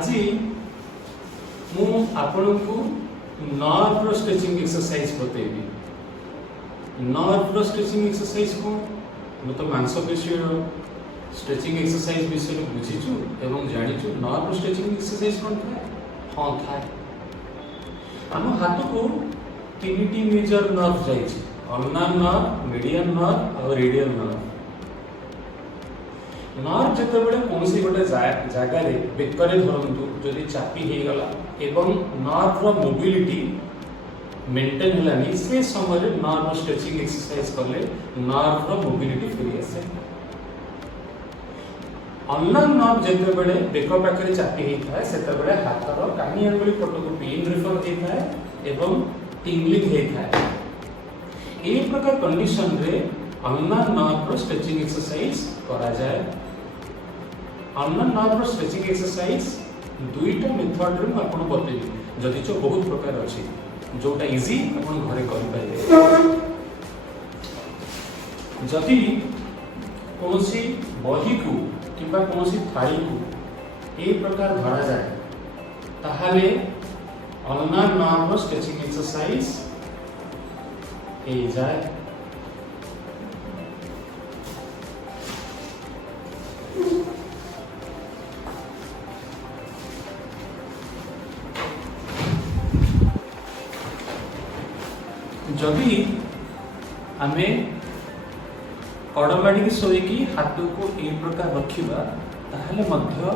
आज मु आपण को नर्व स्ट्रेचिंग एक्सरसाइज बतेबी। नर्व स्ट्रेचिंग एक्सरसाइज को मु तो मांसपेशी स्ट्रेचिंग एक्सरसाइज विषय बुझीचु एवं जानिचु। नर्व स्ट्रेचिंग एक्सरसाइज कौन था? हाँ था आम हाथ को तीन मेजर नर्व जाइए, अल्नार नर्व, मीडियन नर्व और रेडियल नर्व। नर्व जितेबाला कौन गोटे जगार बेकरे धरतु जदि चापी हो गला एवं नर्व मोबिलिटी मेंटेन होलानी से समय नर्व स्ट्रेचिंग एक्सरसाइज कले नर्व मोबिलिटी फेरी आसे। अल्नार नर्व जितेबाला बेक पाखे चापी होता है से हाथर कानी आंगुली पट को पेन रिफर होता है एवं टिंगलिंग होता है। ए प्रकार कंडीशन रे अल्नार नर्व स्ट्रेचिंग एक्सरसाइज करा जाए। अल्नार नर्व स्ट्रेचिंग एक्सरसाइज दुईटा मेथड रे आपन बतेबी, जदि जो बहुत प्रकार अछि जोटा इजी आपन घरे करि पाइबे। जदि कोनोसी बही को किबा कोनोसी थाली को ए प्रकार धरा जाए ताहाले अल्नार नर्व स्ट्रेचिंग एक्सरसाइज ए जाए। जदि आमे कड़माड़ी की शोईकी हाथ को ए प्रकार रखिबा ताहले मध्य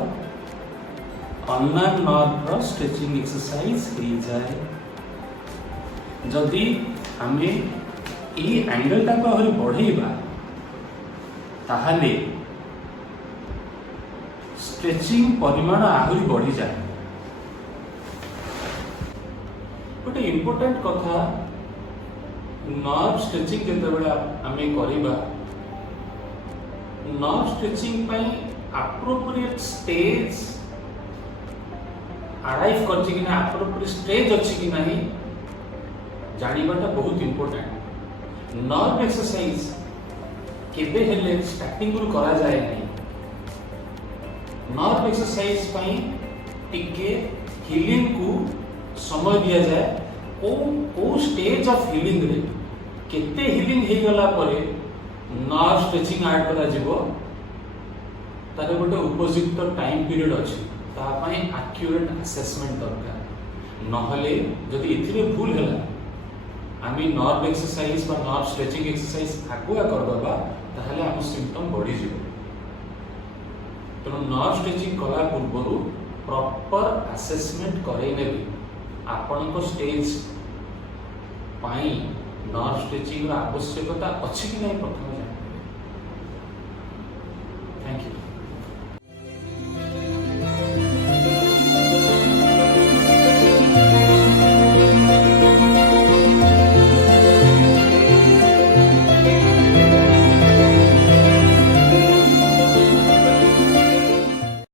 अल्नार नर्व स्ट्रेचिंग एक्सरसाइज हो जाए। जदि आमे ए एंगल टाको आहुरी बढ़ेबा ताहले स्ट्रेचिंग परिमाण आहुरी बढ़ी जाए। गोटे इम्पोर्टेंट कथा, नर्व स्ट्रेचिंग जेतेबेले आमे करिबा नर्व स्ट्रेचिंग पई एप्रोप्रिएट स्टेज अराइव करछि कि ना, एप्रोप्रिएट स्टेज अछि कि नाही जानिबाटा बहुत इम्पोर्टेंट। नर्व एक्सरसाइज केबे हेले स्टार्टिंग रु करा जाए नहीं। नर्व एक्सरसाइज पई टिके हीलिंग को समय दिया जाए। को स्टेज ऑफ हीलिंग रे केते हीलिंग हे गला परे नर्व स्ट्रेचिंग ऐड करा जिवो तारे गोटे उपयुक्त टाइम पीरियड अछि। ता पई एक्यूरेट असेसमेंट दरकार। नहले जदि इथिरे भूल होला आमी नर्व एक्सरसाइज बा नर्व स्ट्रेचिंग एक्सरसाइज आगुआ करबा ताहले हम सिम्पटम बढ़ी जिवो। तो नर्व स्ट्रेचिंग कला पूर्व प्रॉपर असेसमेंट करे नेबी आपण को स्टेज पाई नर्व स्ट्रेचिंग आवश्यकता अच्छी कि नहीं प्रथम जान। Thank you.